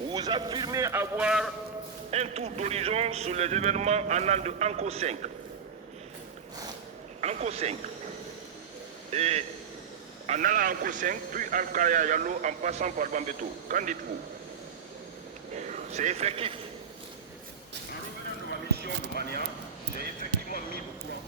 Vous affirmez avoir un tour d'horizon sur les événements allant de Anko 5. Anko 5. Et en allant à Anko 5, puis Al-Kaya Yalo en passant par Bambeto. Qu'en dites-vous? C'est effectif. En revenant de ma mission de Mania, j'ai effectivement mis au courant.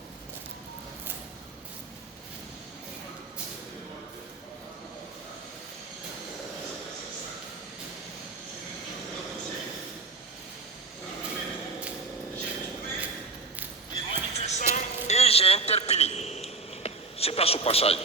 Et j'ai interpellé. C'est pas ce passage.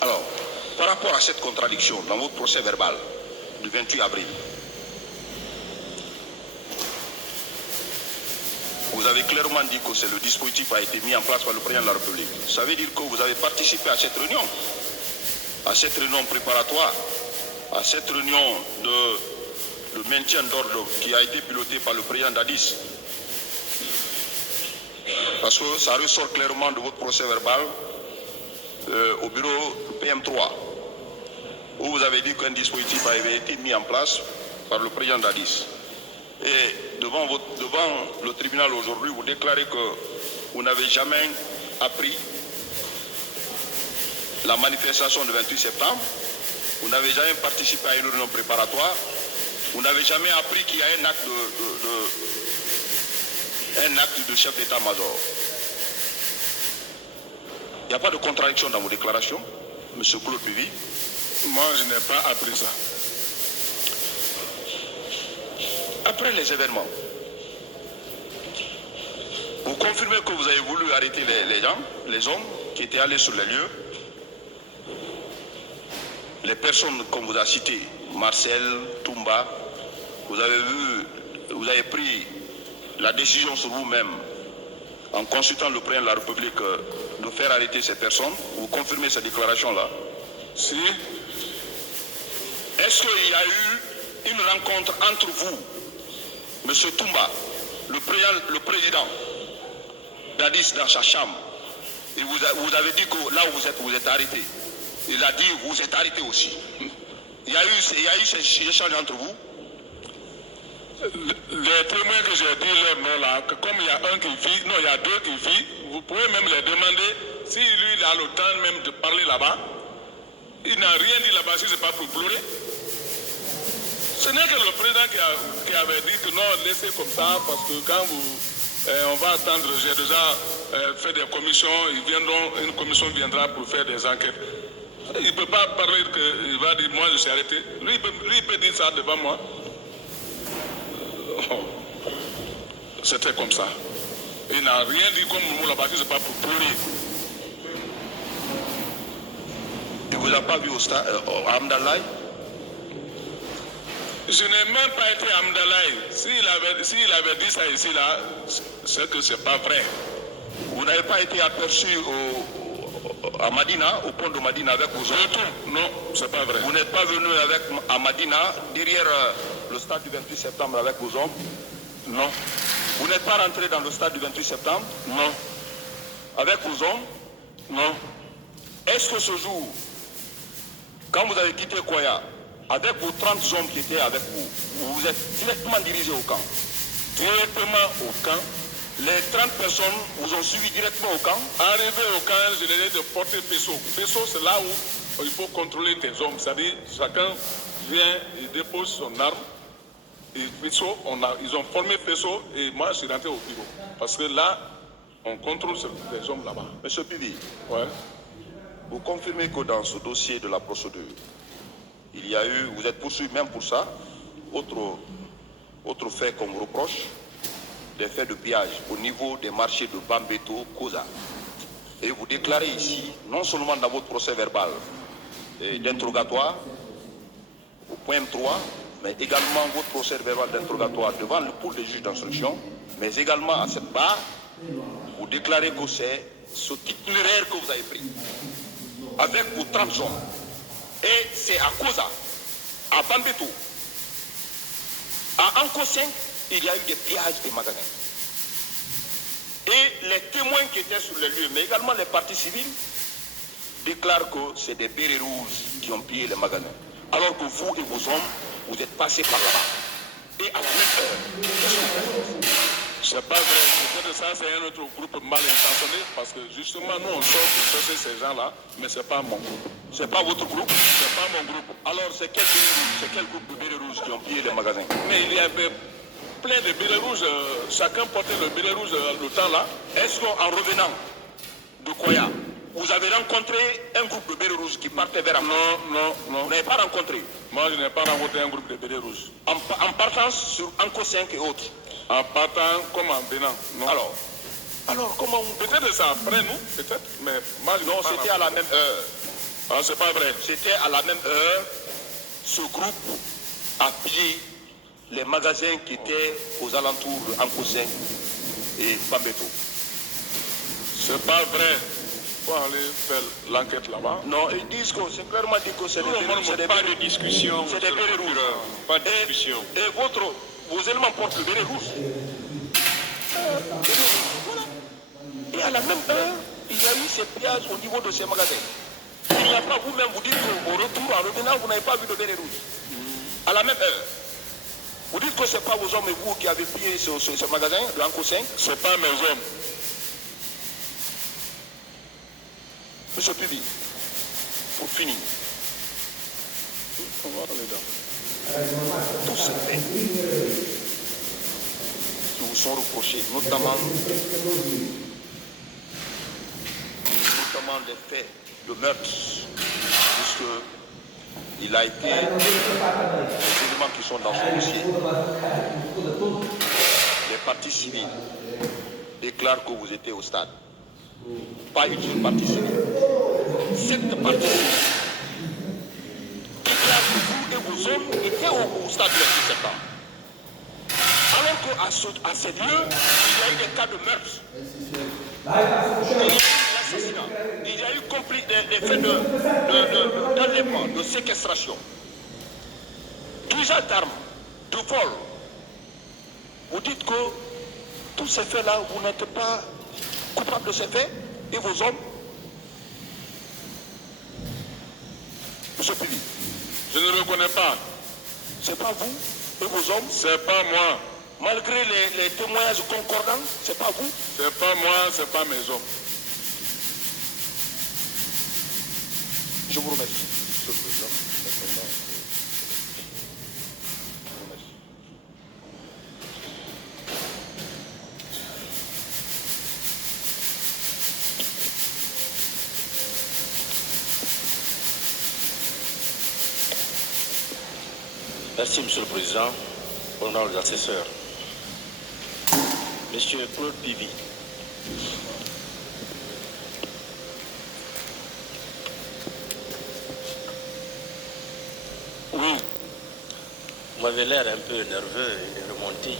Alors, par rapport à cette contradiction dans votre procès verbal du 28 avril, vous avez clairement dit que le dispositif a été mis en place par le président de la République. Ça veut dire que vous avez participé à cette réunion préparatoire, à cette réunion de maintien d'ordre qui a été pilotée par le président Dadis. Parce que ça ressort clairement de votre procès verbal au bureau PM3, où vous avez dit qu'un dispositif avait été mis en place par le président Dadis. Et devant le tribunal aujourd'hui, vous déclarez que vous n'avez jamais appris la manifestation du 28 septembre, vous n'avez jamais participé à une réunion préparatoire, vous n'avez jamais appris qu'il y a un acte de chef d'état-major. Il n'y a pas de contradiction dans vos déclarations, M. Claude Bivy? Moi, je n'ai pas appris ça. Après les événements, vous confirmez que vous avez voulu arrêter les gens, les hommes qui étaient allés sur les lieux, les personnes comme vous avez cité, Marcel, Toumba, vous avez pris la décision sur vous-même en consultant le président de la République de faire arrêter ces personnes. Vous confirmez cette déclaration-là? Si. Est-ce qu'il y a eu une rencontre entre vous, M. Toumba, le président Dadis dans sa chambre, et vous avez dit que là où vous êtes arrêté? Il a dit vous êtes arrêté aussi. Il y a eu ces échanges entre vous? Les témoins que j'ai dit leur nom là, que comme il y a un qui vit, non, il y a deux qui vivent, vous pouvez même les demander si lui il a le temps même de parler là-bas. Il n'a rien dit là-bas si ce n'est pas pour pleurer. Ce n'est que le président qui avait dit que non, laissez comme ça, parce que quand on va attendre, j'ai déjà fait des commissions, une commission viendra pour faire des enquêtes. Il ne peut pas parler qu'il va dire moi je suis arrêté. Lui il peut dire ça devant moi. C'était comme ça. Il n'a rien dit comme nous là-bas, c'est pas pour pleurer. Il ne vous a pas vu à Amdalaï? Je n'ai même pas été à Amdalaï. S'il avait dit ça ici, là, c'est que c'est pas vrai. Vous n'avez pas été aperçu à Madina, au pont de Madina avec vos hommes? Non, c'est pas vrai. Vous n'êtes pas venu à Madina, derrière le stade du 28 septembre avec vos hommes? Non. Vous n'êtes pas rentré dans le stade du 28 septembre? Non. Avec vos hommes? Non. Est-ce que ce jour, quand vous avez quitté Koya, avec vos 30 hommes qui étaient avec vous, vous vous êtes directement dirigé au camp? Directement au camp? Les 30 personnes vous ont suivi directement au camp. Arrivé au camp, je leur ai de porter Pesso. Pesso, c'est là où il faut contrôler tes hommes. C'est-à-dire, chacun vient et dépose son arme. Et Pesso, ils ont formé Pesso et moi, je suis rentré au bureau. Parce que là, on contrôle les hommes là-bas. Monsieur Pivi, Ouais. vous confirmez que dans ce dossier de la procédure, il y a eu, vous êtes poursuivi même pour ça, autre fait qu'on vous reproche, des faits de pillage au niveau des marchés de Bambeto, Koza. Et vous déclarez ici, non seulement dans votre procès verbal d'interrogatoire, au point 3, mais également votre procès verbal d'interrogatoire devant le pool des juges d'instruction, mais également à cette barre, vous déclarez que c'est ce itinéraire que vous avez pris, avec vos 30 hommes. Et c'est à Koza, à Bambeto, à Anko 5, il y a eu des pillages des magasins. Et les témoins qui étaient sur les lieux, mais également les parties civiles, déclarent que c'est des bérets rouges qui ont pillé les magasins. Alors que vous et vos hommes, vous êtes passés par là-bas. Et à la même heure. C'est pas vrai. Peut-être ça, c'est un autre groupe mal intentionné. Parce que justement, nous, on sort pour chercher ces gens-là, mais c'est pas mon groupe. C'est pas votre groupe? C'est pas mon groupe. Alors c'est quel groupe de bérets rouges qui ont pillé les magasins? Mais il y avait plein de bérets rouges. Chacun portait le béret rouge le temps là. Est-ce qu'en revenant de Koya, vous avez rencontré un groupe de bérets rouges qui partait vers Amman? Non. Vous n'avez pas rencontré? Moi, je n'ai pas rencontré un groupe de bérets rouges. En partant sur Anko 5 et autres? En partant comme en venant. Non. Alors comment on... Peut-être ça après nous, peut-être, mais moi je Non, c'était à la même heure. Ah, c'est pas vrai. C'était à la même heure, ce groupe a pillé les magasins qui étaient aux alentours de Anko 5 et Bambeto. C'est pas vrai. Faut aller faire l'enquête là-bas. Non, ils disent que c'est clairement dit que c'est des bérets rouges. Pas de discussion. C'est des bérets rouges. Pas de discussion. Et vos éléments portent le béret rouge. Voilà. Et à la même heure, il y a eu ces pillages au niveau de ces magasins. Il n'y a pas, vous-même, vous dites qu'au retour, en revenant, vous n'avez pas vu de béret rouge. À la même heure. Vous dites que ce n'est pas vos hommes et vous qui avez pillé ce magasin, de Anko 5. C'est pas mes hommes. Monsieur Pibi, pour finir, On va aller là. tous ces faits qui vous sont reprochés, notamment les faits de meurtre, puisqu'il a été, les éléments qui sont dans ce dossier, les parties civiles déclarent que vous étiez au stade. Pas une seule partie civile. 7 parties civiles déclarent que vous et vos hommes étaient au stade du 27 septembre. Alors qu'à ce lieu, il y a eu des cas de meurtre. Il y a eu des faits d'enlèvement, de séquestration, d'usage d'armes, de vol. Vous dites que tous ces faits-là, vous n'êtes pas coupable de ces faits et vos hommes? Monsieur Pivi, Je ne reconnais pas. c'est pas vous et vos hommes? C'est pas moi. Malgré les témoignages concordants, c'est pas vous? C'est pas moi, c'est pas mes hommes. Je vous remercie, Monsieur le Président. Je vous remercie. Merci, Monsieur le Président. Honorables assesseurs. Monsieur Claude Pivi. Oui. Vous m'avez l'air un peu nerveux et remonté.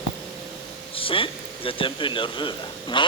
Si? Vous êtes un peu nerveux là. Non.